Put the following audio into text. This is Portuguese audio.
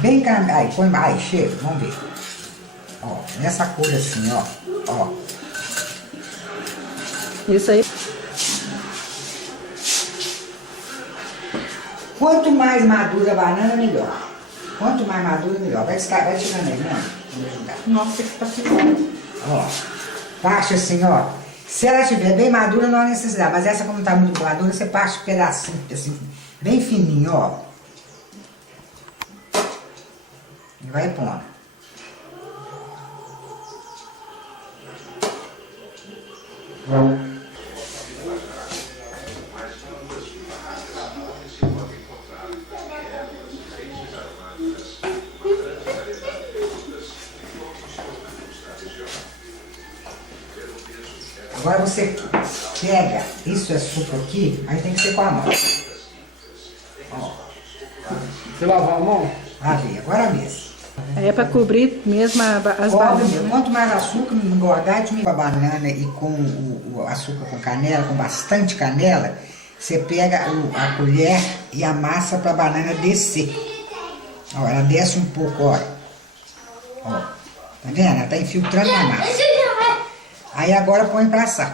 Bem caramelo. Aí, põe mais. Aí, chega, vamos ver. Ó, nessa cor assim, ó. Ó. Isso aí. Quanto mais madura a banana, melhor. Quanto mais madura, melhor. Vai tirando aí, né? Vamos ajudar. Nossa, que tá ficando. Ó. Parte assim, ó. Se ela estiver bem madura, não há necessidade. Mas essa, como tá muito madura, você parte um pedacinho, assim, bem fininho, ó. E vai pondo. Agora você pega, isso é suco aqui, aí tem que ser com a mão. Ó. Você lavar a mão? Ali, agora mesmo. É pra cobrir mesmo as Óbvio, bananas, né? quanto mais açúcar engordar, com a banana e com o açúcar com canela, com bastante canela, você pega a colher e amassa para a banana descer. Ó, ela desce um pouco, ó. Ó, tá vendo? Ela tá infiltrando na massa. Aí agora põe pra assar.